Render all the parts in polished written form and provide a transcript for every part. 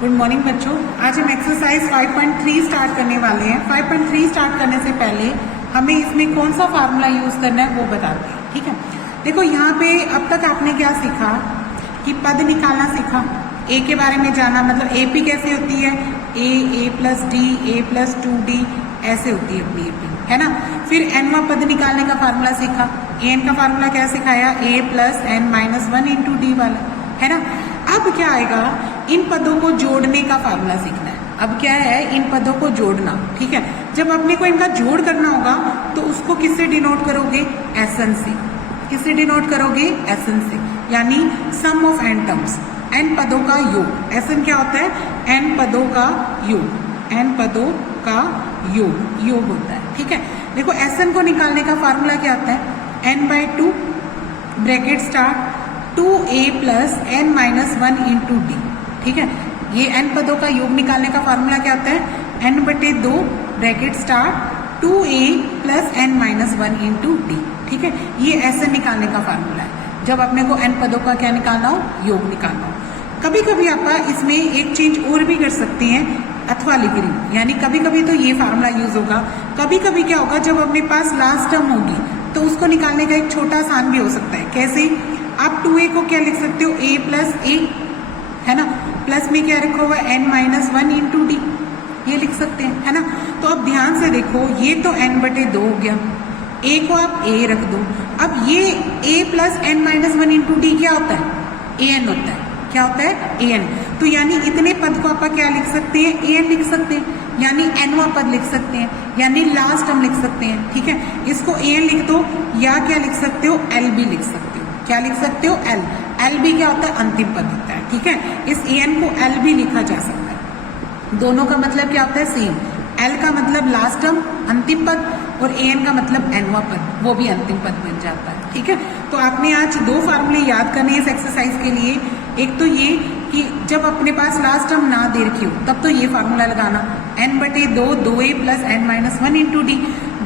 Good morning बच्चों। आज हम एक्सरसाइज 5.3 स्टार्ट करने वाले हैं। 5.3 स्टार्ट करने से पहले हमें इसमें कौन सा फार्मूला यूज करना है वो बताते हैं, ठीक है। देखो यहाँ पे अब तक आपने क्या सीखा कि पद निकालना सीखा, ए के बारे में जाना, मतलब एपी कैसे होती है, A plus D, A plus 2d ऐसे होती है अपनी एपी, है ना। फिर एनवा पद निकालने का फार्मूला सीखा, एन का फार्मूला क्या सिखाया, A plus N minus 1 into D वाला, है ना। अब क्या आएगा, इन पदों को जोड़ने का फार्मूला सीखना है। अब क्या है, इन पदों को जोड़ना, ठीक है। जब अपने को इनका जोड़ करना होगा तो उसको किससे डिनोट करोगे, एसएन से। किससे डिनोट करोगे, एसएन से, यानी सम ऑफ एन टर्म्स, एन पदों का योग। एसएन क्या होता है, एन पदों का योग, एन पदों का योग होता है, ठीक है। देखो एसएन को निकालने का फार्मूला क्या होता है, n/2 bracket start 2a plus n minus 1 into D, ठीक है। ये n पदों का योग निकालने का फार्मूला क्या होता है, n/2 bracket start 2a plus n minus 1 into D, ठीक है। ये ऐसे निकालने का फार्मूला है जब अपने को n पदों का क्या निकालना हो, योग निकालना हो। कभी कभी आप इसमें एक चीज और भी कर सकते हैं, अथवा लिख रही हूं, यानी कभी कभी तो ये फार्मूला यूज होगा, कभी कभी क्या होगा, जब अपने पास लास्ट टर्म होगी तो उसको निकालने का एक छोटा आसान भी हो सकता है। कैसे, आप 2a को क्या लिख सकते हो, a प्लस a, है ना, प्लस में क्या रखा हुआ है, n माइनस 1 इंटू डी, ये लिख सकते हैं, है ना। तो अब ध्यान से देखो, ये तो n/2 हो गया, a को आप a रख दो। अब ये a plus n minus 1 into D क्या होता है, an होता है, क्या होता है, an। तो यानी इतने पद को आप क्या लिख सकते हैं, an लिख सकते हैं, यानी nवा पद लिख सकते हैं, यानी लास्ट टर्म लिख सकते हैं, ठीक है। इसको an लिख दो, या क्या लिख सकते हो, l भी लिख सकते हो। क्या लिख सकते हो, l भी क्या होता है, अंतिम पद होता है, ठीक है। इस an को l भी लिखा जा सकता है, दोनों का मतलब क्या होता है, सेम। l का मतलब लास्ट टर्म, अंतिम पद, और an का मतलब nवा पद, वो भी अंतिम पद बन जाता है, ठीक है। तो आपने आज 2 फार्मूले याद करने इस एक्सरसाइज के लिए। एक तो ये कि जब अपने पास लास्ट टर्म ना दे रखी हो तब तो ये फार्मूला लगाना, n/2 2a plus n minus 1 into D.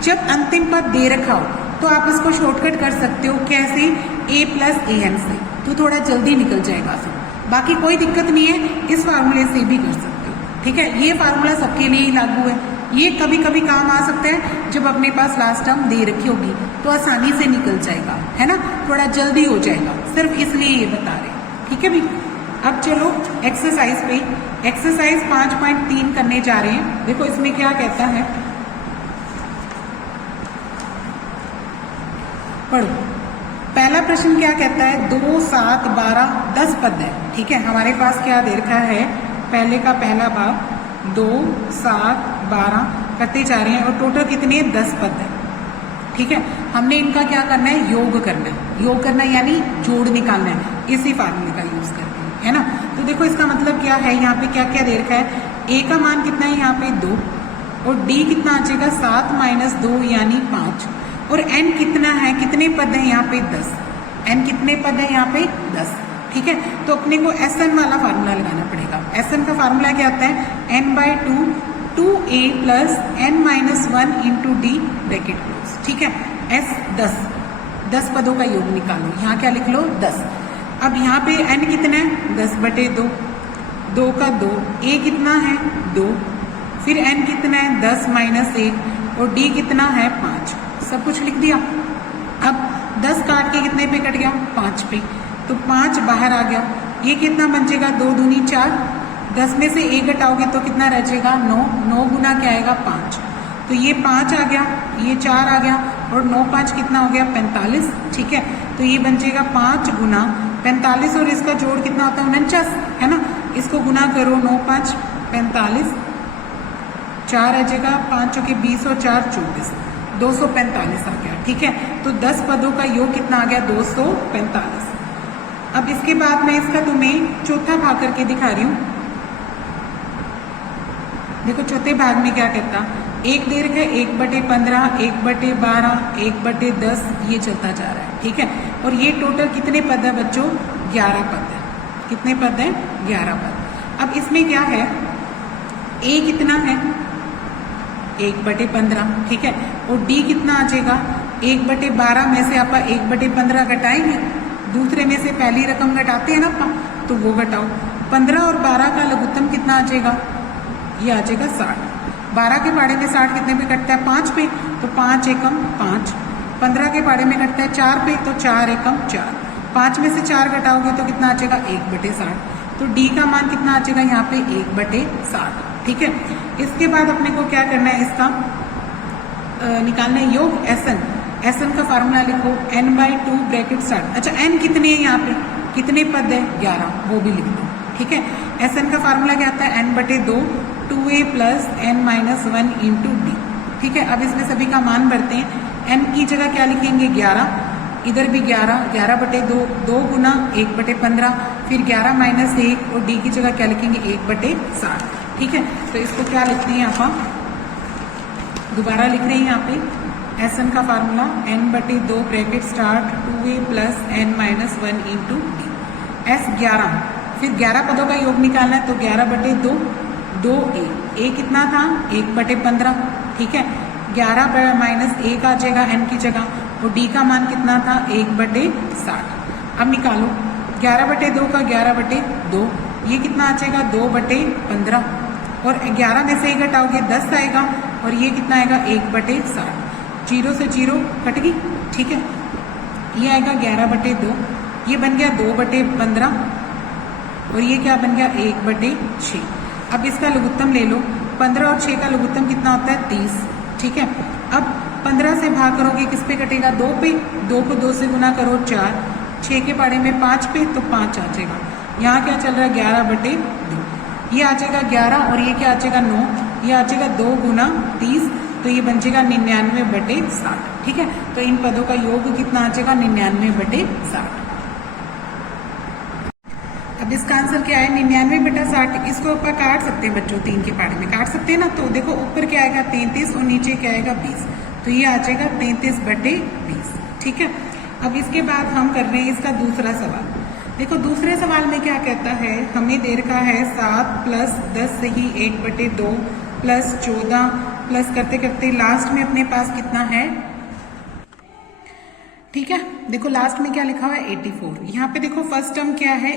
जब अंतिम पद दे रखा हो तो आप इसको शॉर्टकट कर सकते हो, कैसे, a प्लस an से, तो थोड़ा जल्दी निकल जाएगा फिर। बाकी कोई दिक्कत नहीं है, इस फार्मूले से भी कर सकते हो, ठीक है। ये फार्मूला सबके लिए ही लागू है, ये कभी कभी काम आ सकता है जब अपने पास लास्ट टर्म दे रखी होगी तो आसानी से निकल जाएगा, है ना, थोड़ा जल्दी हो जाएगा, सिर्फ इसलिए ये बता रहे हैं, ठीक है भी। अब चलो एक्सरसाइज पे, एक्सरसाइज 5.3 करने जा रहे हैं। देखो इसमें क्या कहता है, पढ़ो। पहला प्रश्न क्या कहता है, 2, 7, 12, 10 पद है, ठीक है। हमारे पास क्या दे रखा है, पहले का पहला भाग 2, 7, 12 करते जा रहे हैं, और टोटल कितने, 10 पद है, ठीक है। हमने इनका क्या करना है, योग करना है, योग करना है यानी जोड़ निकालना है, इसी फार्मूले का यूज करके, है ना। तो देखो इसका मतलब क्या है, यहाँ पे क्या क्या दे रखा है, a का मान कितना है, यहाँ पे 2, और d कितना आ जाएगा, 7 माइनस 2 यानी 5, और n कितना है, कितने पद है यहाँ पे, 10, n कितने पद है यहाँ पे, 10, ठीक है। तो अपने को एसएन वाला फार्मूला लगाना पड़ेगा। एसएन का फार्मूला क्या होता है, n/2 2a plus n minus 1 into D bracket close, ठीक है। s 10 पदों का योग निकालो, यहाँ क्या लिख लो, 10। अब यहाँ पे n कितना है, 10/2, 2 का 2, a कितना है, 2, फिर n कितना है, 10 माइनस 1, और d कितना है, 5, सब कुछ लिख दिया। अब 10 काट के कितने पे कट गया, 5 पे, तो 5 बाहर आ गया, ये कितना बन जाएगा, 2 दूनी 4, 10 में से 1 घटाओगे तो कितना रह जाएगा, 9, 9 गुना क्या आएगा, 5, तो ये 5 आ गया, ये 4 आ गया, और 9 5 कितना हो गया, 45, ठीक है। तो ये बन जाएगा 5 गुना 45, और इसका जोड़ कितना होता है, 49, है ना। इसको गुना करो, 9 5 45, 4 आ जाएगा, 5 चौके 20 और 4 24, 245 आ गया, ठीक है। तो 10 पदों का योग कितना आ गया, 245। अब इसके बाद मैं इसका तुम्हें चौथा भाग करके दिखा रही हूं। देखो चौथे भाग में क्या कहता, एक दे रखा है 1/15, 1/12, 1/10, ये चलता जा रहा है, ठीक है। और ये टोटल कितने पद है बच्चों, 11 पद है। कितने पद है, 11 पद। अब इसमें क्या है, a कितना है, 1/15, ठीक है, और d कितना आ जाएगा, 1/12 में से आप 1/15 घटाएंगे, दूसरे में से पहली रकम घटाते हैं ना, तो वो घटाओ, 15 और 12 का लघुत्तम कितना आ जाएगा, ये आ जाएगा 60। 12 के पाड़े में 60 कितने पे कटता है, 5 पे, तो 5 एकम 5। 15 के पाड़े में कटता है 4 पे, तो 4 एकम 4। 5 में से 4 घटाओगे तो कितना आ जाएगा, 1/60। तो डी का मान कितना आ जाएगा यहाँ पे, 1/60। ठीक है, इसके बाद अपने को क्या करना है, इसका निकालना है योग एसएन। एसएन का फार्मूला लिखो, n/2 ब्रैकेट स्टार्ट। अच्छा, n कितने है यहाँ पे, कितने पद है, 11, वो भी लिख दो। ठीक है, एसएन का फार्मूला क्या आता है, n/2 2a plus n-1 into D. ठीक है, अब इसमें सभी का मान भरते हैं। n की जगह क्या लिखेंगे, 11, इधर भी 11, 11/2, 2 गुना 1/15, फिर 11 - 1, और डी की जगह क्या लिखेंगे, 1/60। ठीक है, तो इसको क्या लिखते हैं आप, दोबारा लिख रहे हैं यहाँ पे एस एन का formula n/2 bracket start 2a plus n-1 into D. S 11, फिर 11 पदों का योग निकालना है, तो 11/2 2a, a कितना था, 1/15। ठीक है, 11 - 1 आ जाएगा n की जगह, और d का मान कितना था, 1/60। अब निकालो 11/2 का 11/2, ये कितना आ जाएगा, 2/15, और 11 में से 1 घटाओगे 10 आएगा, और ये कितना आएगा, 1/60। 0 से 0 कट गई। ठीक है, ये आएगा 11/2, ये बन गया 2/15, और ये क्या बन गया, 1/6। अब इसका लघुत्तम ले लो, 15 और 6 का लघुत्तम कितना होता है, 30। ठीक है, अब 15 से भाग करोगे किस पे कटेगा, 2 पे, 2 को 2 से गुना करो 4, 6 के पाड़े में 5 पे, तो 5 आ जाएगा। यहाँ क्या चल रहा है, 11/2, ये आ जाएगा 11, और ये क्या आ जाएगा 9, ये आ जाएगा 2 गुना 30, तो ये बन जाएगा 99/60। ठीक है, तो इन पदों का योग कितना आ जाएगा, 99/60। अब इसका आंसर क्या है, 99/60। इसको ऊपर काट सकते हैं बच्चों, 3 के पाड़े में काट सकते हैं ना, तो देखो ऊपर क्या आएगा, 33, और नीचे क्या आएगा, 20, तो ये आ जाएगा 33/20। ठीक है, अब इसके बाद हम कर रहे हैं इसका दूसरा सवाल। देखो दूसरे सवाल में क्या कहता है, हमें दे रखा है 7 + 10 से ही 1/2 प्लस 14 प्लस करते करते लास्ट में अपने पास कितना है। ठीक है, देखो लास्ट में क्या लिखा हुआ है, 84। यहाँ पे देखो फर्स्ट टर्म क्या है,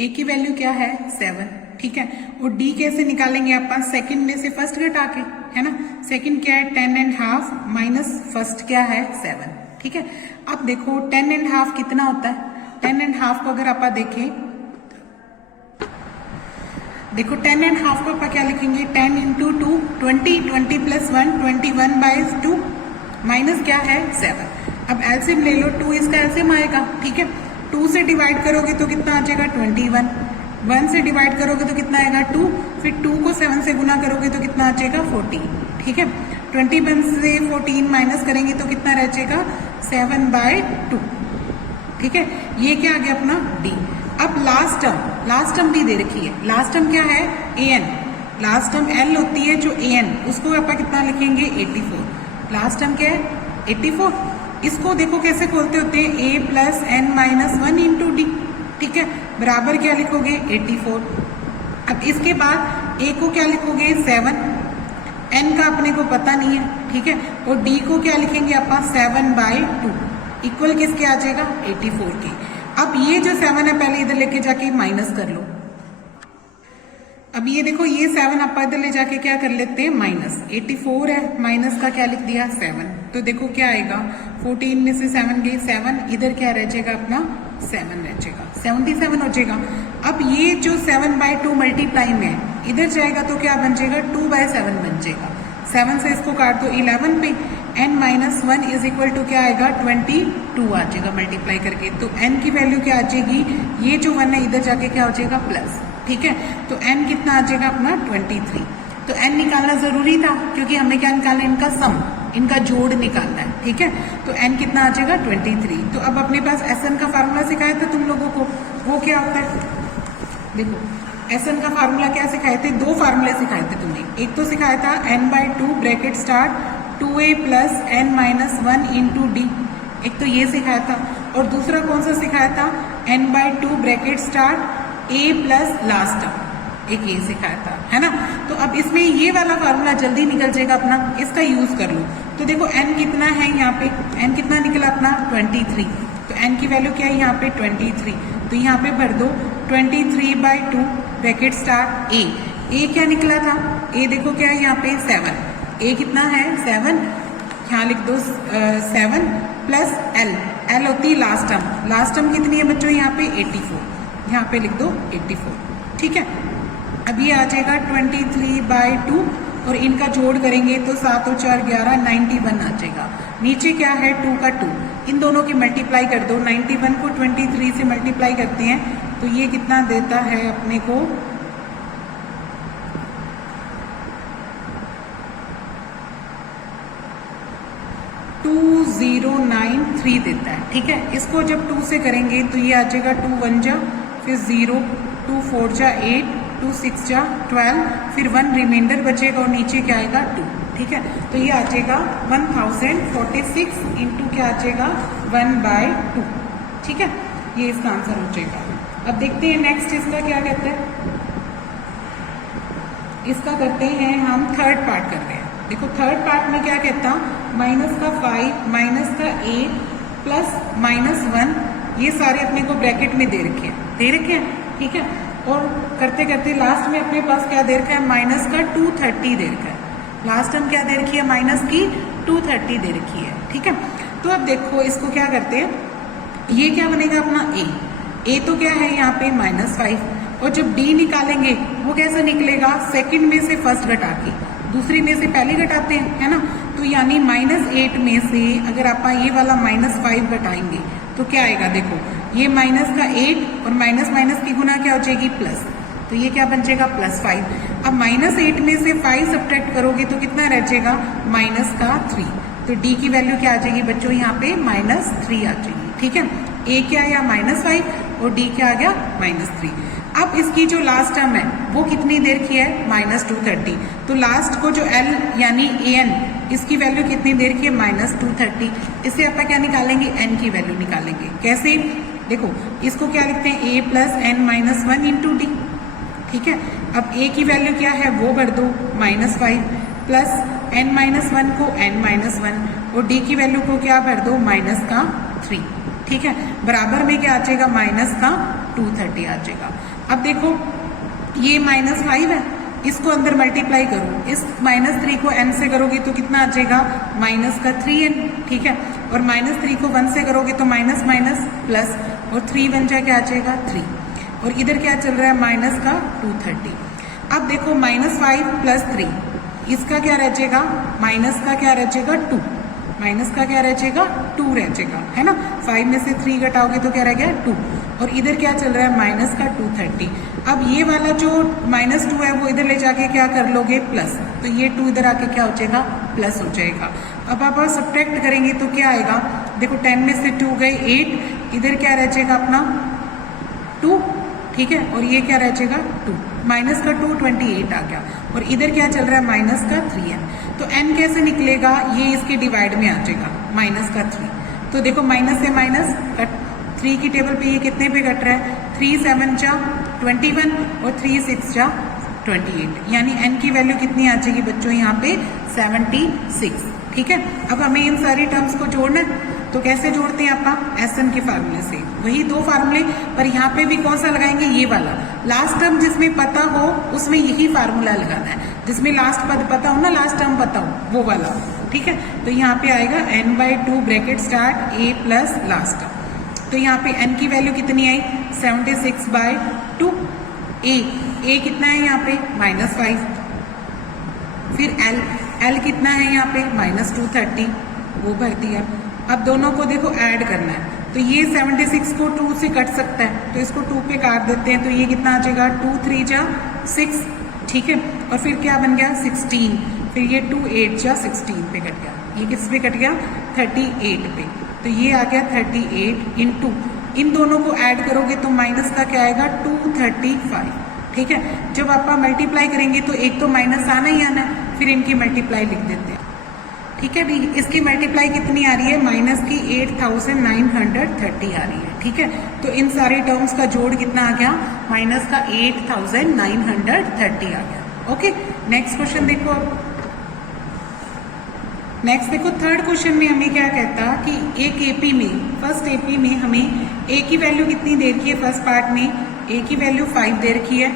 ए की वैल्यू क्या है, 7। ठीक है, और डी कैसे निकालेंगे आप, सेकंड में से फर्स्ट घटा के, है ना। सेकंड क्या है, 10.5 माइनस फर्स्ट क्या है, 7। ठीक है, अब देखो 10.5 कितना होता है, 10.5 को अगर आप देखें, देखो 10.5 को आप क्या लिखेंगे, 10 × 2 20, 20 + 1 21/2 माइनस क्या है, 7। अब एलसीएम ले लो, 2 इसका एलसीएम आएगा। ठीक है, 2 से डिवाइड करोगे तो कितना आ जाएगा, 21। 1 से डिवाइड करोगे तो कितना आएगा, 2। फिर 2 को 7 से गुना करोगे तो कितना आ जाएगा, 14। ठीक है, 21 से 14 माइनस करेंगे तो कितना रह जाएगा, 7/2। ठीक है, ये क्या आ गया अपना डी। अब लास्ट टर्म भी दे रखी है। लास्ट टर्म क्या है, an। लास्ट टर्म l होती है जो an, उसको आप कितना लिखेंगे, 84। लास्ट टर्म क्या है, 84। इसको देखो कैसे खोलते होते हैं, a + n-1 इंटू डी। ठीक है, बराबर क्या लिखोगे, 84। अब इसके बाद a को क्या लिखोगे, 7। n का अपने को पता नहीं है। ठीक है, और d को क्या लिखेंगे आप, 7/2 इक्वल किसके आ जाएगा, 84 के। अब ये जो 7 है पहले इधर लेके जाके माइनस कर लो। अब ये देखो ये 7 आप इधर ले जाके क्या कर लेते हैं, माइनस। 84 है, माइनस का क्या लिख दिया, 7। तो देखो क्या आएगा, 14 में से 7 गई, 7 इधर क्या रह जाएगा अपना, 7 रह जाएगा, 77 हो जाएगा। अब ये जो 7/2 मल्टीप्लाई में इधर जाएगा तो क्या बन जाएगा, 2/7 बन जाएगा। 7 से इसको काट दो 11 पे, n-1 इज इक्वल टू क्या आएगा, 22 आ जाएगा मल्टीप्लाई करके। तो n की वैल्यू क्या आ जाएगी, ये जो 1 है इधर जाके क्या हो जाएगा, प्लस। ठीक है, तो n कितना आ जाएगा अपना, 23। तो n निकालना जरूरी था क्योंकि हमें क्या निकालना है, इनका सम, इनका जोड़ निकालना है। ठीक है, तो n कितना आ जाएगा, 23। तो अब अपने पास SN का फार्मूला सिखाया था तुम लोगों को, वो क्या होता है, देखो SN का फार्मूला क्या सिखाए थे, 2 फार्मूले सिखाए थे तुम्हें। एक तो सिखाया था n/2 bracket start 2a + n-1 into D, एक तो ये सिखाया था। और दूसरा कौन सा सिखाया था, n/2 bracket start a plus last term, एक ये सिखाया था, है ना। तो अब इसमें ये वाला फार्मूला जल्दी निकल जाएगा अपना, इसका यूज कर लो। तो देखो n कितना है यहाँ पे, n कितना निकला अपना, 23। तो n की वैल्यू क्या है यहाँ पे, 23। तो यहाँ पे भर दो 23/2 ब्रैकेट स्टार्ट ए क्या निकला था, ए देखो क्या है यहाँ पे 7, ए कितना है 7, यहाँ लिख दो 7 प्लस एल होती है लास्ट टर्म कितनी है बच्चों यहाँ पे 84, यहाँ पे लिख दो 84, ठीक है। अब ये आ जाएगा 23/2 और इनका जोड़ करेंगे तो 7 और 4 11 91 आ जाएगा। नीचे क्या है 2 का 2, इन दोनों की मल्टीप्लाई कर दो, 91 को 23 से मल्टीप्लाई करते हैं तो ये कितना देता है अपने को 2093 देता है, ठीक है। इसको जब 2 से करेंगे तो ये आ जाएगा 2 1 जा, फिर 0, 2 4 जा 8, 2 6 जा 12, फिर 1 रिमाइंडर बचेगा और नीचे क्या आएगा 2, ठीक है। तो ये आ जाएगा 1046 इंटू क्या आ जाएगा 1/2, ठीक है। ये इसका आंसर हो जाएगा। अब देखते हैं नेक्स्ट इसका क्या कहते हैं, इसका करते हैं हम थर्ड पार्ट कर रहे हैं। देखो थर्ड पार्ट में क्या कहता, माइनस का 5 माइनस का 8 प्लस -1, ये सारे अपने को ब्रैकेट में दे रखे हैं, ठीक है। और करते करते लास्ट में अपने पास क्या दे रखा है, माइनस का 230 दे रखा है। लास्ट टर्म क्या दे रखी है, माइनस की 230 दे रखी है, ठीक है। तो अब देखो इसको क्या करते हैं, ये क्या बनेगा अपना ए तो क्या है यहाँ पे -5, और जब डी निकालेंगे वो कैसे निकलेगा, सेकंड में से फर्स्ट घटा के दूसरी में से पहली घटाते हैं, है ना। तो यानी -8 में से अगर आप ये वाला -5 घटाएंगे तो क्या आएगा, देखो ये माइनस का 8 और माइनस माइनस की गुना क्या हो जाएगी प्लस, तो ये क्या बन जाएगा +5। अब -8 में से 5 सब्ट्रैक्ट करोगे तो कितना रह जाएगा -3, तो डी की वैल्यू क्या आ जाएगी बच्चों यहाँ पे -3 आ जाएगी, ठीक है। ए क्या आया -5 और डी क्या आ गया -3। अब इसकी जो लास्ट टर्म है वो कितनी देर की है, -230, तो लास्ट को जो एल यानी an इसकी वैल्यू कितनी देर की है, -230। इससे आप क्या निकालेंगे, n की वैल्यू निकालेंगे। कैसे, देखो इसको क्या लिखते हैं a + n-1 इंटू डी, ठीक है। अब a की वैल्यू क्या है वो भर दो -5 प्लस n-1 को n-1 और d की वैल्यू को क्या भर दो -3, ठीक है। बराबर में क्या आ जाएगा, -230 आ जाएगा। अब देखो ये -5 है, इसको अंदर मल्टीप्लाई करो, इस -3 को n से करोगे तो कितना आ जाएगा -3n, ठीक है। और -3 को 1 से करोगे तो माइनस प्लस, और 3 1 जा क्या आ जाएगा 3, और इधर क्या चल रहा है -230। अब देखो -5 + 3, इसका क्या रह जाएगा, माइनस का क्या रह जाएगा 2, माइनस का क्या रह जाएगा 2 रह जाएगा, है ना। 5 में से 3 घटाओगे तो क्या रह गया 2, और इधर क्या चल रहा है -230। अब ये वाला जो -2 है वो इधर ले जाके क्या कर लोगे प्लस, तो ये 2 इधर आके क्या हो जाएगा प्लस हो जाएगा। अब आप सब्ट्रैक्ट करेंगे तो क्या आएगा, देखो 10 में से 2 गए 8, इधर क्या रह जाएगा अपना 2, ठीक है। और ये क्या रह जाएगा 2, -2 28 आ गया, और इधर क्या चल रहा है -3n। तो n कैसे निकलेगा, ये इसके डिवाइड में आ जाएगा -3। तो देखो माइनस से माइनस कट, 3 की टेबल पे ये कितने पे कट रहा है, 3 7 जा 21 और 3 6 जा 28, यानी n की वैल्यू कितनी आ जाएगी बच्चों यहाँ पे 76, ठीक है। अब हमें इन सारी टर्म्स को जोड़ना है, तो कैसे जोड़ते हैं आप, SN के फार्मूले से, वही 2 फार्मूले, पर यहाँ पे भी कौन सा लगाएंगे, ये वाला लास्ट टर्म जिसमें पता हो उसमें यही फार्मूला लगाना है, जिसमें लास्ट पद पता हो ना, लास्ट टर्म पता हो वो वाला, ठीक है। तो यहाँ पे आएगा n/2 bracket start a plus last term, तो यहाँ पे n की वैल्यू कितनी आई 76/2, a कितना है यहाँ पे -5, फिर l कितना है यहाँ पे -230, वो भर दिया। अब दोनों को देखो ऐड करना है, तो ये 76 को 2 से कट सकता है, तो इसको 2 पे काट देते हैं, तो ये कितना आ जाएगा 2 3 जा 6, ठीक है। और फिर क्या बन गया 16, फिर ये 2 8 जा 16 पे कट गया, ये किस पे कट गया 38 पे, तो ये आ गया 38 इंटू, इन दोनों को ऐड करोगे तो माइनस का क्या आएगा 235, ठीक है। जब आप मल्टीप्लाई करेंगे तो एक तो माइनस आना ही आना है, फिर इनकी मल्टीप्लाई लिख देते हैं, ठीक है। इसकी मल्टीप्लाई कितनी आ रही है, माइनस की 8930 आ रही है, ठीक है। तो इन सारी टर्म्स का जोड़ कितना आ गया, माइनस का 8930 आ गया, ओके। नेक्स्ट क्वेश्चन देखो, अब नेक्स्ट देखो थर्ड क्वेश्चन में हमें क्या कहता कि एक एपी में, फर्स्ट एपी में हमें ए की वैल्यू कितनी दे रखी है, फर्स्ट पार्ट में ए की वैल्यू 5 दे रखी है,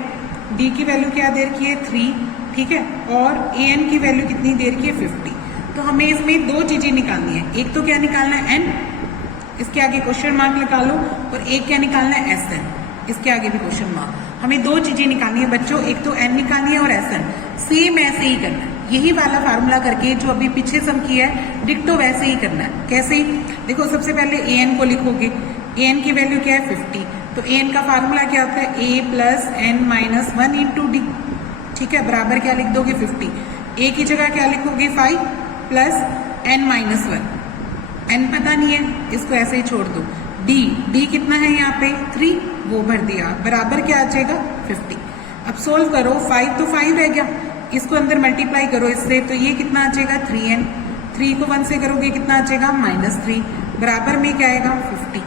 डी की वैल्यू क्या दे रखी है 3, ठीक है, और ए एन की वैल्यू कितनी दे रखी है 50। तो हमें इसमें दो चीजें निकालनी है, एक तो क्या निकालना है एन, इसके आगे क्वेश्चन मार्क लगा लो, और एक क्या निकालना है एस एन, इसके आगे भी क्वेश्चन मार्क। हमें दो चीजें निकालनी है बच्चों, एक तो एन निकालनी है और एस एन। सेम ऐसे ही करना है, यही वाला फार्मूला करके जो अभी पीछे सम किया है डिक्टो वैसे ही करना है। कैसे? देखो सबसे पहले ए एन को लिखोगे, ए एन की वैल्यू क्या है 50, तो ए एन का फार्मूला क्या होता है A plus N minus 1 into D, ठीक है, बराबर क्या लिख दोगे 50। ए की जगह क्या लिखोगे 5 प्लस एन माइनस 1, एन पता नहीं है इसको ऐसे ही छोड़ दो। डी, डी कितना है यहाँ पे 3, वो भर दिया, बराबर क्या आ जाएगा 50। अब सोल्व करो, 5 तो 5 रह गया, इसको अंदर मल्टीप्लाई करो इससे, तो ये कितना आ जाएगा 3n, 3 को 1 से करोगे कितना आ जाएगा -3, बराबर में क्या आएगा 50,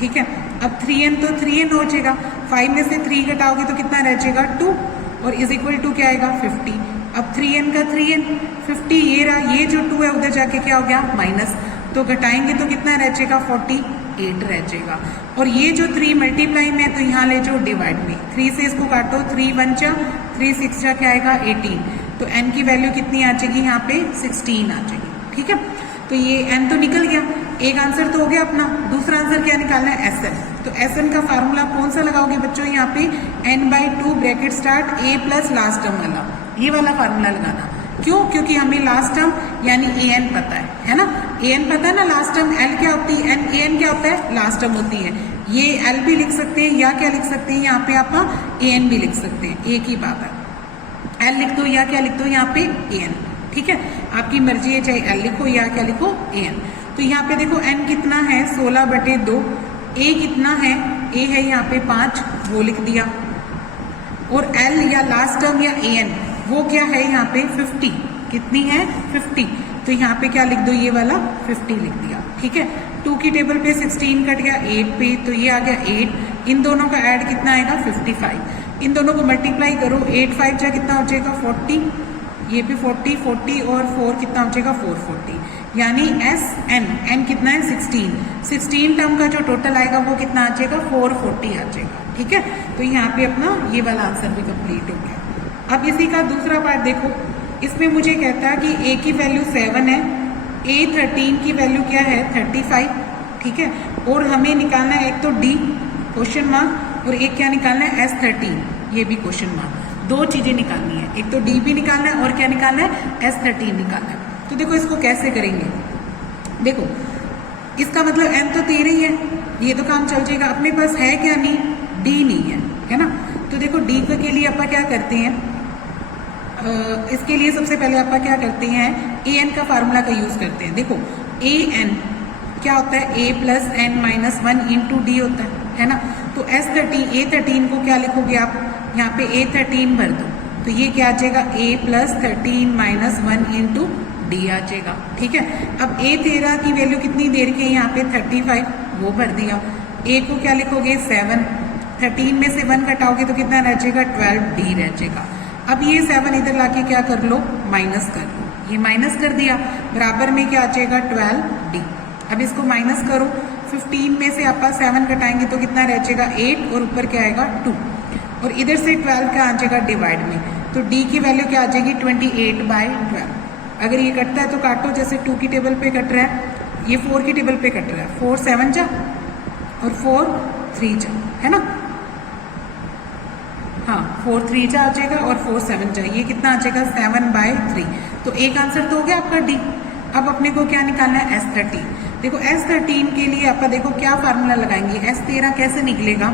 ठीक है। अब 3n तो 3n हो जाएगा, 5 में से 3 घटाओगे तो कितना रह जाएगा 2, और इज इक्वल टू क्या आएगा 50। अब 3n का 3n 50 ये रहा, ये जो 2 है उधर जाके क्या हो गया माइनस, तो घटाएंगे तो कितना रह जाएगा 48 रह जाएगा। और ये जो 3 मल्टीप्लाई में है तो यहाँ ले जाओ डिवाइड में, 3 से इसको काटो, 3 1 जा 3 6 जा क्या आएगा 18, तो n की वैल्यू कितनी आ जाएगी यहाँ पे 16 आ जाएगी, ठीक है। तो ये n तो निकल गया, एक आंसर तो हो गया अपना। दूसरा आंसर क्या निकालना है SN, तो SN का फार्मूला कौन सा लगाओगे बच्चों यहाँ पे n/2 bracket start a plus last term वाला, ये वाला फार्मूला लगाना। क्यों? क्योंकि हमें लास्ट टर्म यानी an पता है ना, an पता है ना, लास्ट टर्म l क्या होती है, an क्या होता है लास्ट टर्म होती है। ये l भी लिख सकते हैं या क्या लिख सकते हैं यहाँ पे आप an भी लिख सकते हैं, एक ही बात है। l लिख दो या क्या लिख दो यहाँ पे an, ठीक है, आपकी मर्जी है चाहे l लिखो या क्या लिखो an। तो यहाँ पे देखो n कितना है 16/2, a कितना है, a है यहाँ पे 5, वो लिख दिया, और l या लास्ट टर्म या an वो क्या है यहाँ पे 50, कितनी है 50, तो यहाँ पे क्या लिख दो ये वाला 50 लिख दिया, ठीक है। 2 की टेबल पे 16 कट गया 8 पे, तो ये आ गया 8, इन दोनों का ऐड कितना आएगा 55, इन दोनों को मल्टीप्लाई करो, 8 5 जा कितना हो जाएगा 40, ये भी 40 40 और 4 कितना हो जाएगा 440, यानी SN, n कितना है 16 टर्म का जो टोटल आएगा वो कितना आ जाएगा 440 आ जाएगा, ठीक है। तो यहाँ पे अपना ये वाला आंसर भी कंप्लीट हो गया। अब इसी का दूसरा पार्ट देखो, इसमें मुझे कहता है कि a की वैल्यू 7 है, A13 की वैल्यू क्या है 35, ठीक है, और हमें निकालना है एक तो D क्वेश्चन मार्क, और एक क्या निकालना है S13, ये भी क्वेश्चन मार्क, दो चीजें निकालनी है, एक तो D भी निकालना है और क्या निकालना है S13 निकालना है। तो देखो इसको कैसे करेंगे, देखो इसका मतलब n तो 13 ही है, ये तो काम चल जाएगा, अपने पास है क्या नहीं D नहीं है ना। तो देखो D के लिए आप क्या करते हैं, इसके लिए सबसे पहले आप क्या करते हैं an का फार्मूला का यूज करते हैं। देखो an क्या होता है a plus N minus 1 into D होता है ना। तो A13 को क्या लिखोगे आप, यहाँ पे A13 भर दो, तो ये क्या आ जाएगा a plus 13 minus 1 into D आ जाएगा, ठीक है। अब A13 की वैल्यू कितनी देर की है यहाँ पे 35, वो भर दिया। a को क्या लिखोगे 7, 13 में से 1 घटाओगे तो कितना रह जाएगा 12, डी रह जाएगा। अब ये 7 इधर लाके क्या कर लो माइनस कर लो, ये माइनस कर दिया, बराबर में क्या आ जाएगा 12 डी। अब इसको माइनस करो, 15 में से आप 7 घटाएंगे तो कितना रह जाएगा 8, और ऊपर क्या आएगा 2, और इधर से 12 क्या आ जाएगा डिवाइड में, तो डी की वैल्यू क्या आ जाएगी 28/12। अगर ये कटता है तो काटो, जैसे 2 की टेबल पे कट रहा है, ये 4 की टेबल पे कट रहा है, 4 7 जा और 4 3 जा, है ना, हाँ 4 3 जा आ जाएगा और 4 7 जा, ये कितना आ जाएगा 7/3। तो एक आंसर तो हो गया आपका डी। अब अपने को क्या निकालना है S13। देखो S13 के लिए आप देखो क्या फार्मूला लगाएंगे, S13 कैसे निकलेगा,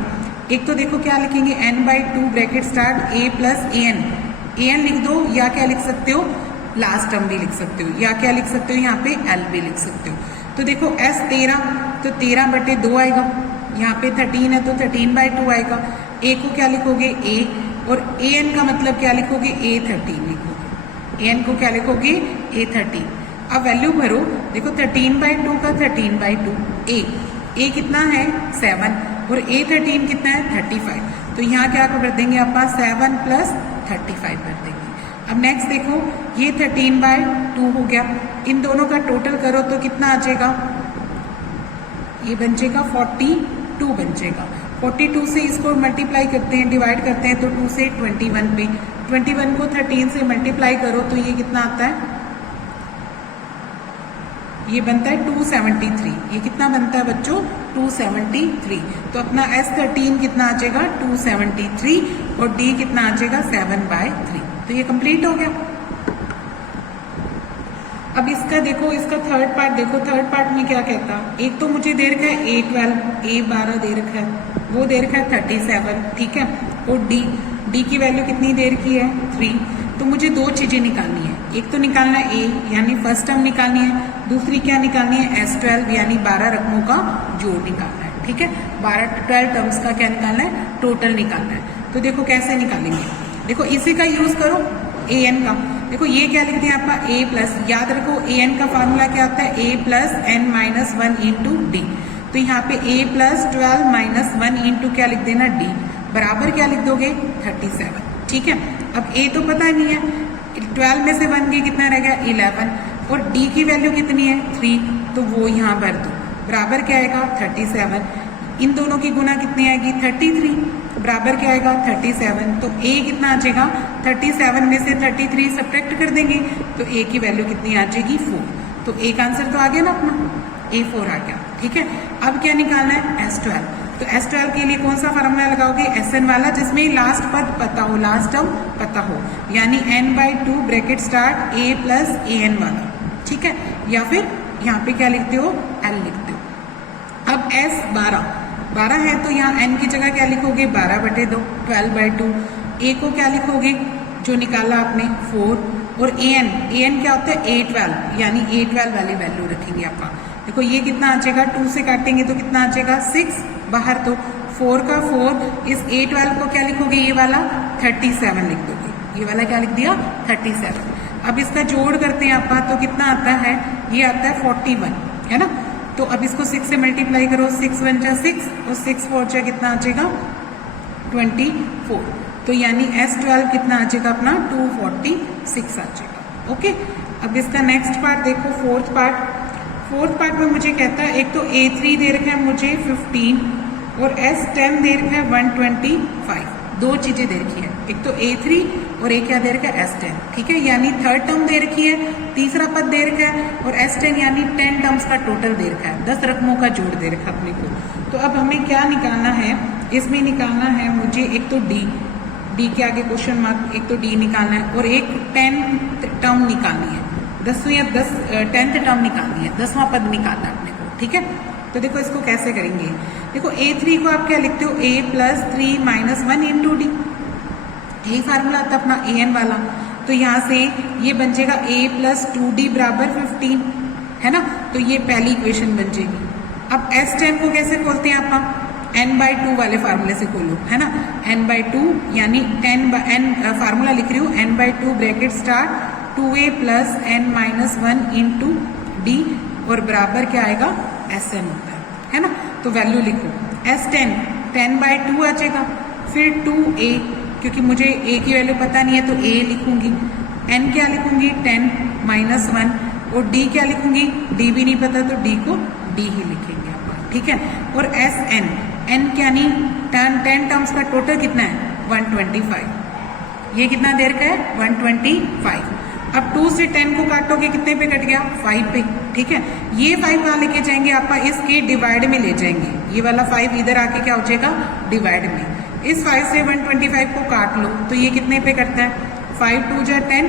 एक तो देखो क्या लिखेंगे n/2 bracket start a plus an लिख दो, या क्या लिख सकते हो लास्ट टर्म भी लिख सकते हो, या क्या लिख सकते हो यहाँ पे l भी लिख सकते हो। तो देखो S13 तो 13/2 आएगा, यहाँ पे 13 है तो 13/2 आएगा। a को क्या लिखोगे a, और an का मतलब क्या लिखोगे A13 लिखोगे, an को क्या लिखोगे A13। अब वैल्यू भरो, देखो 13/2 का 13/2, a कितना है 7 और A13 कितना है 35, तो यहाँ क्या कर देंगे आप 7 प्लस 35 कर देंगे। अब नेक्स्ट देखो ये 13/2 हो गया, इन दोनों का टोटल करो तो कितना आ जाएगा, ये बन जाएगा 42 बन जाएगा। 42 से इसको मल्टीप्लाई करते हैं, डिवाइड करते हैं, तो 2 से 21 पे, 21 को 13 से मल्टीप्लाई करो तो ये कितना आता है, ये बनता है 273। ये कितना बनता है बच्चों, 273। तो अपना S13 कितना आ जाएगा, 273, और D कितना आ जाएगा, 7/3। तो ये कंप्लीट हो गया। अब इसका देखो, इसका थर्ड पार्ट देखो, थर्ड पार्ट में क्या कहता, एक तो मुझे दे रखा है A12, A12 दे रखा है, वो दे रखा है 37, ठीक है, और D की वैल्यू कितनी दे रखी है, 3। तो मुझे दो चीजें निकालनी है, एक तो निकालना है A यानी फर्स्ट टर्म निकालनी है, दूसरी क्या निकालनी है, S12 यानी 12 रकमों का जोड़ निकालना है, ठीक है, 12 टर्म्स का क्या निकालना है, टोटल निकालना है। तो देखो कैसे निकालेंगे, देखो इसी का यूज करो, AN का। देखो ये क्या लिख दिया आपका A प्लस, याद रखो AN का फॉर्मूला क्या होता है, A plus n-1 into D। तो यहाँ पे A प्लस 12 - 1 इंटू क्या लिख देना, D बराबर क्या लिख दोगे, 37, ठीक है। अब A तो पता नहीं है, 12 में से 1 के कितना रह गया, 11, और D की वैल्यू कितनी है, 3, तो वो यहाँ भर दो, बराबर क्या आएगा, 37। इन दोनों की गुना कितनी आएगी, 33, बराबर क्या आएगा, 37। तो A कितना आ जाएगा, 37 में से 33 सब्ट्रैक्ट कर देंगे, तो A की वैल्यू कितनी आ जाएगी, 4। तो एक आंसर तो आ गया ना अपना, A4 आ गया, ठीक है। अब क्या निकालना है, S12। तो S12 के लिए कौन सा फार्मूला लगाओगे, SN वाला, जिसमें लास्ट पद पता हो, लास्ट टर्म पता हो, यानी n/2 bracket start A plus AN वाला, ठीक है, या फिर यहाँ पे क्या लिखते हो, L लिखते हो। अब S12 है तो यहाँ n की जगह क्या लिखोगे, 12/2, 12/2। A को क्या लिखोगे, जो निकाला आपने, 4, और AN क्या होता है, A12, यानी A12 वाली वैल्यू रखेंगे आप। देखो ये कितना आ जाएगा, 2 से काटेंगे तो कितना आ जाएगा, 6 बाहर, तो 4 का 4, इस A12 को क्या लिखोगे, ये वाला 37 लिख दोगे, ये वाला क्या लिख दिया, 37। अब इसका जोड़ करते हैं आप, तो कितना आता है, ये आता है 41, है ना। तो अब इसको 6 से मल्टीप्लाई करो, 6 1 जा 6, और 6 4 जा कितना आ जाएगा, 24। तो यानी S12 कितना आ जाएगा अपना, 246 आ जाएगा, ओके। अब इसका नेक्स्ट पार्ट देखो, फोर्थ पार्ट में मुझे कहता है, एक तो A3 दे रखा है मुझे 15, और S10 दे रखा है 125। दो चीजें दे रखी है, एक तो A3 और एक क्या दे रखा है, S10, ठीक है, यानी थर्ड टर्म दे रखी है, तीसरा पद दे रखा है, और S10 यानी 10 टर्म्स का टोटल दे रखा है, 10 रकमों का जोड़ दे रखा है अपने को। तो अब हमें क्या निकालना है, इसमें निकालना है मुझे, एक तो D के आगे क्वेश्चन मार्क, एक तो D निकालना है, और एक 10th टर्म निकालनी है, 10th टर्म निकालनी है, 10वां पद निकालना है अपने को, ठीक है। तो देखो इसको कैसे करेंगे, देखो A3 को आप क्या लिखते हो, A प्लस 3 - 1 इंटू D, यही फार्मूला आता अपना AN वाला। तो यहाँ से ये बन जाएगा A प्लस 2D बराबर 15, है ना, तो ये पहली इक्वेशन बन जाएगी। अब S10 को कैसे खोलते हैं आप, n/2 वाले फार्मूले से खोलो, है ना, n/2 यानी n फार्मूला लिख रही हूँ, n/2 bracket start 2A plus n-1 into D, और बराबर क्या आएगा, SN होता है ना। तो वैल्यू लिखो, S10 10/2 आ जाएगा, फिर 2A, क्योंकि मुझे A की वैल्यू पता नहीं है तो A लिखूंगी, N क्या लिखूंगी, 10 - 1, और D क्या लिखूंगी, D भी नहीं पता तो D को D ही लिखेंगे आप, ठीक है। और SN, N क्या नहीं, 10 टर्म्स का टोटल कितना है, 125, ये कितना देर का है, 125। अब 2 से 10 को काटोगे कितने पे कट गया, 5 पे, ठीक है। ये 5 कहाँ लेके जाएंगे आप, इसके डिवाइड में ले जाएंगे, ये वाला 5 इधर आके क्या हो जाएगा, डिवाइड में। इस 5 से 125 को काट लो तो ये कितने पे करता है, 5 2 जा 10,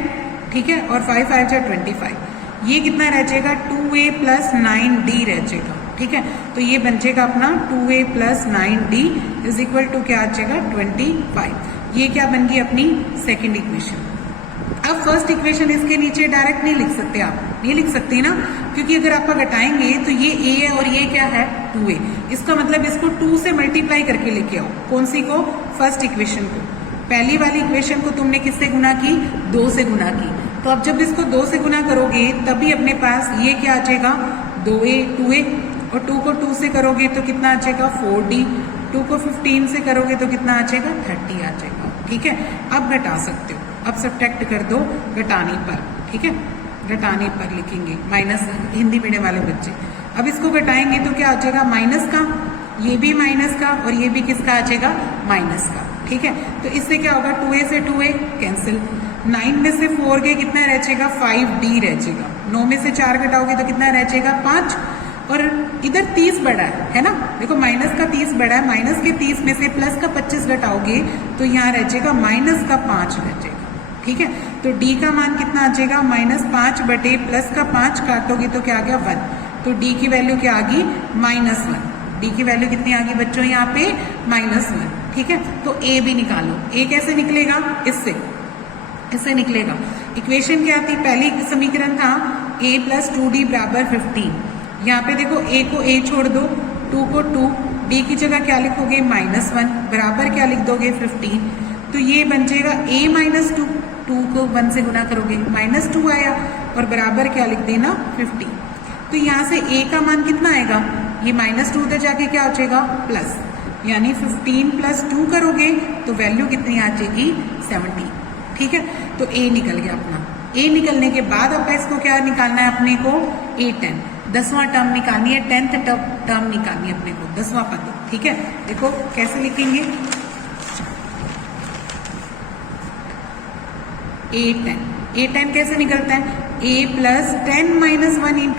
ठीक है, और 5 5 जा 25, ये कितना रह जाएगा, 2A प्लस 9D रह जाएगा, ठीक है। तो ये बन जाएगा अपना 2A plus 9D is equal to क्या आ जाएगा, 25। ये क्या बन गई अपनी सेकेंड इक्वेशन। अब फर्स्ट इक्वेशन इसके नीचे डायरेक्ट नहीं लिख सकते, आप नहीं लिख सकते ना, क्योंकि अगर आप घटाएंगे तो ये A है और ये क्या है, 2A, इसका मतलब इसको 2 से मल्टीप्लाई करके लेके आओ, कौन सी को, फर्स्ट इक्वेशन को। पहली वाली इक्वेशन को तुमने किससे गुना की, 2 से गुना की, तो अब जब इसको 2 से गुना करोगे तभी अपने पास ये क्या आ जाएगा, 2A, और 2 को 2 से करोगे तो कितना आ जाएगा, 4D, 2 को 15 से करोगे तो कितना आ जाएगा, 30 आ जाएगा, ठीक है। अब घटा सकते हो, अब सब्ट्रैक्ट कर दो घटाने पर, ठीक है, घटाने पर लिखेंगे, माइनस हिंदी मीडियम वाले बच्चे। अब इसको घटाएंगे तो क्या आ जाएगा, माइनस का ये भी माइनस का और ये भी किसका आ जाएगा, माइनस का। ठीक है, तो इससे क्या होगा, 2a से 2a कैंसिल, 9 में से 4 गए कितना रह जाएगा, 5d रह जाएगा, 9 में से 4 घटाओगे तो कितना रह जाएगा, 5, और इधर 30 बड़ा है ना, देखो माइनस का 30 बड़ा है, माइनस के 30 में से प्लस का 25 घटाओगे तो यहाँ रह जाएगा माइनस का 5 रह जाएगा। ठीक है, तो d का मान कितना आ जाएगा, -5 बटे प्लस का 5 काटोगे तो क्या आ गया, 1, तो d की वैल्यू क्या आ गई, -1। d की वैल्यू कितनी आ गई बच्चों यहाँ पे, -1। ठीक है, तो a भी निकालो, a कैसे निकलेगा, इससे निकलेगा। इक्वेशन क्या थी, पहली समीकरण था a + 2d = 15। यहाँ पे देखो a को a छोड़ दो, 2 को 2, d की जगह क्या लिखोगे, -1, बराबर क्या लिख दोगे, 15, तो ये बन जाएगा a - 2, 2 को 1 से गुना करोगे, -2 आया, और बराबर क्या लिख देना, 15। तो यहाँ से a का मान कितना आएगा, ये -2 उधर जाके क्या हो जाएगा, प्लस, यानी 15 + 2 करोगे तो वैल्यू कितनी आ जाएगी, 17। ठीक है, तो a निकल गया अपना। a निकलने के बाद अब इसको क्या निकालना है अपने को, a10, 10वां टर्म निकालनी है, 10th टर्म निकालनी है अपने को, 10वां पद। ठीक है, देखो कैसे लिखेंगे, a10 कैसे निकलता है, a + 10 - 1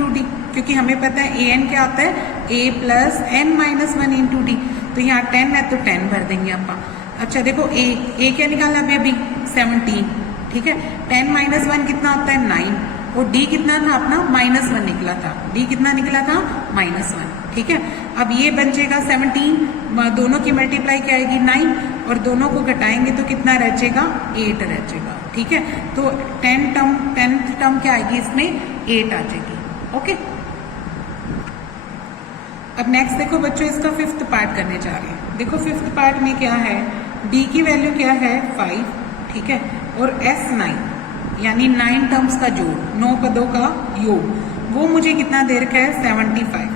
× d, क्योंकि हमें पता है an क्या होता है, a + n - 1 × d, तो यहाँ 10 है तो 10 भर देंगे अपन। अच्छा देखो a क्या निकालना है अभी, 17। ठीक है, 10 - 1 कितना होता है, 9, और d कितना था अपना, -1 निकला था, d कितना निकला था, -1। ठीक है, अब ये बन जाएगा 17, दोनों की मल्टीप्लाई क्या आएगी, 9, और दोनों को घटाएंगे तो कितना रह जाएगा, 8 रह जाएगा। ठीक है, तो 10th टर्म क्या आएगी इसमें, 8 आ जाएगी। ओके, अब नेक्स्ट देखो बच्चों, इसका 5th पार्ट करने जा रहे हैं। देखो 5th पार्ट में क्या है, d की वैल्यू क्या है, 5। ठीक है, और s9 यानी 9 टर्म्स का जोड़, 9 पदों का योग, वो मुझे कितना दे रखा है, 75।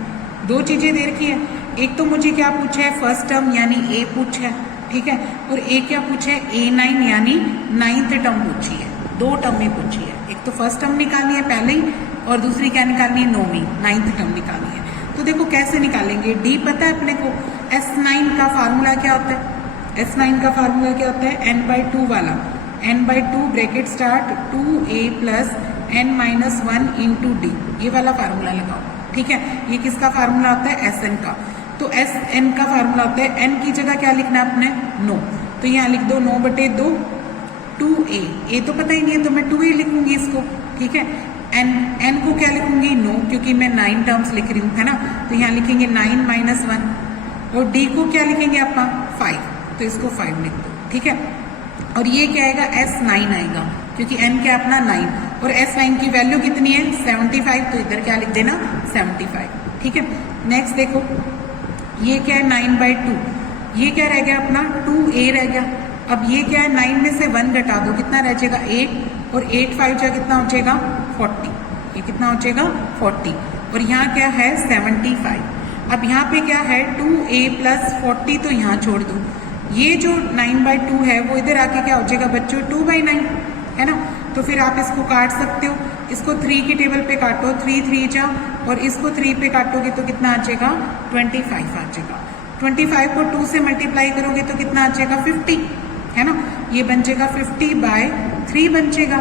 दो चीजें दे रखी है, एक तो मुझे क्या पूछा है, फर्स्ट टर्म यानी a पूछा है। ठीक है, और एक क्या पूछा है, a9 यानी 9th टर्म पूछी है, 2 टर्म में पूछी है। एक तो फर्स्ट टर्म निकालनी है पहले ही, और दूसरी क्या निकालनी है, 9th टर्म निकालनी है। तो देखो कैसे निकालेंगे, d पता है अपने को, s9 का फार्मूला क्या होता है, s9 का फार्मूला क्या होता है, n/2 वाला, n/2 bracket start 2a + n - 1 × d, ये वाला फार्मूला लगाओ। ठीक है, ये किसका फार्मूला होता है, sn का, तो sn का फार्मूला होता है, n की जगह क्या लिखना है अपने, 9, तो यहाँ लिख दो 9/2, 2a, a तो पता ही नहीं है तो मैं 2a लिखूंगी इसको। ठीक है, n को क्या लिखूंगी, 9, क्योंकि मैं 9 टर्म्स लिख रही हूँ, है ना, तो यहाँ लिखेंगे 9 - 1, और d को क्या लिखेंगे आप, 5, तो इसको 5 लिख दो। ठीक है, और ये क्या आएगा, s9 आएगा, क्योंकि n क्या अपना 9, और s9 की वैल्यू कितनी है, 75, तो इधर क्या लिख देना, 75। ठीक है, नेक्स्ट देखो, ये क्या है, 9/2, ये क्या रह गया अपना, 2a रह गया। अब ये क्या है, 9 में से 1 घटा दो, कितना रह जाएगा, 8, और 8 5 जा कितना हो जाएगा, 40, ये कितना हो जाएगा, 40, और यहाँ क्या है, 75। अब यहाँ पे क्या है, 2a + 40, तो यहाँ छोड़ दो, ये जो 9/2 है वो इधर आके क्या हो जाएगा बच्चों, 2/9, है ना, तो फिर आप इसको काट सकते हो, इसको 3 की टेबल पे काटो, 3 3 जा, और इसको 3 पे काटोगे तो कितना आ जाएगा, 25 आ जाएगा। 25 को 2 से मल्टीप्लाई करोगे तो कितना आ जाएगा, 50, है ना, ये बन जाएगा 50/3 बन जाएगा।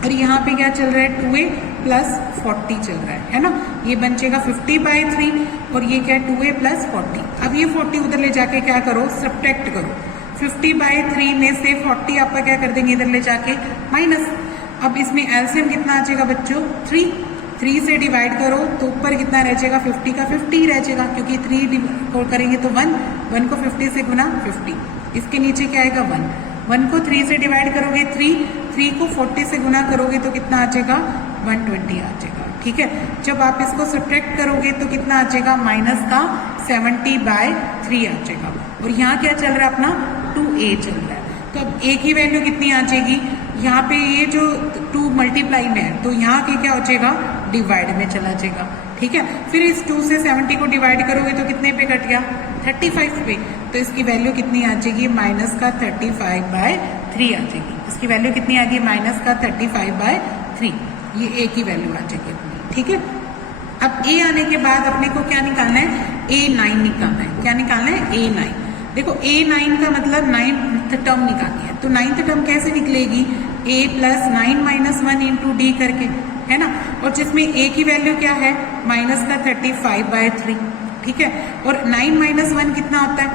और यहाँ पे क्या चल रहा है, 2a + 40 चल रहा है ना, ये बन जाएगा 50/3, और ये क्या है, 2a + 40। अब ये 40 उधर ले जाके क्या करो, सब्ट्रैक्ट करो, 50/3 में से 40 आपका क्या कर देंगे, इधर ले जाके माइनस। अब इसमें एलसीएम कितना आ जाएगा बच्चों, 3 से डिवाइड करो तो ऊपर कितना रह जाएगा, 50 का 50 रह जाएगा, क्योंकि 3 को करेंगे तो 1 को 50 से गुना 50, इसके नीचे क्या आएगा, 1 को 3 से डिवाइड करोगे 3 को 40 से गुना करोगे तो कितना आ जाएगा, 120 आ जाएगा। ठीक है, जब आप इसको सब्ट्रैक्ट करोगे तो कितना आ जाएगा, माइनस का 70/3 आ जाएगा। और यहाँ क्या चल रहा है अपना, 2a चल रहा है, तो अब a की वैल्यू कितनी आ जाएगी, यहाँ पे ये जो 2 मल्टीप्लाई में है तो यहाँ के क्या हो जाएगा, डिवाइड में चला जाएगा। ठीक है, फिर इस 2 से 70 को डिवाइड करोगे तो कितने पे कट गया, 35 पे, तो इसकी वैल्यू कितनी आ जाएगी, माइनस का 35/3 आ जाएगी। इसकी वैल्यू कितनी आ गई, माइनस का 35/3, ये a की वैल्यू आ जाएगी अपनी। ठीक है, अब ए आने के बाद अपने को क्या निकालना है, A9 निकालना है। क्या निकालना है, A9। देखो A9 का मतलब 9th टर्म निकालनी है, तो 9th टर्म कैसे निकलेगी, A plus 9 minus 1 into D करके, है ना। और जिसमें A की वैल्यू क्या है, माइनस का 35/3, ठीक है। और 9 माइनस 1 कितना होता है,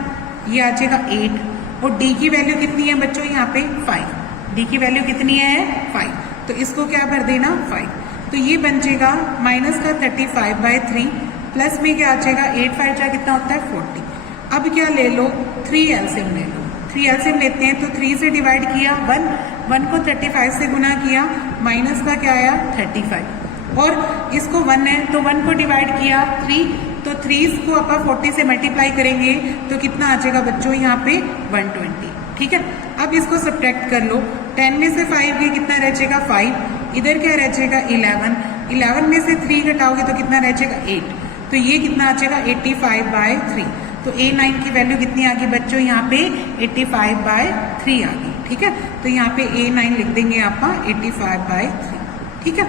ये आ जाएगा 8। और डी की वैल्यू कितनी है बच्चों, यहाँ पे 5। डी की वैल्यू कितनी है, 5। तो इसको क्या भर देना, 5। तो ये बन जाएगा माइनस का 35/3 प्लस में क्या आ जाएगा, 8 5 जा कितना होता है, 40। अब क्या ले लो, 3 एलसीएम ले लो। 3 एलसीएम लेते हैं तो 3 से डिवाइड किया 1 को 35 से गुना किया, माइनस का क्या आया 35। और इसको 1 है तो 1 को डिवाइड किया 3, तो 3 को अपन 40 से मल्टीप्लाई करेंगे तो कितना आ जाएगा बच्चों, यहाँ पे 120, ठीक है। अब इसको सब्ट्रैक्ट कर लो, 10 में से 5 गए कितना रह जाएगा 5, इधर क्या रह जाएगा 11 में से 3 घटाओगे तो कितना रह जाएगा 8, तो ये कितना आ जाएगा 85/3। तो A9 की वैल्यू कितनी आ गई बच्चों, यहाँ पे 85/3 आ गई, ठीक है। तो यहाँ पे A9 लिख देंगे आप 85/3, ठीक है।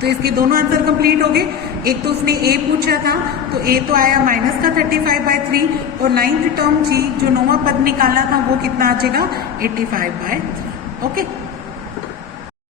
तो इसके दोनों आंसर कंप्लीट हो गए। एक तो उसने A पूछा था तो A तो आया माइनस का 35/3, और 9th टर्म जी जो 9वां पद निकालना था वो कितना आ जाएगा 85/3। ओके।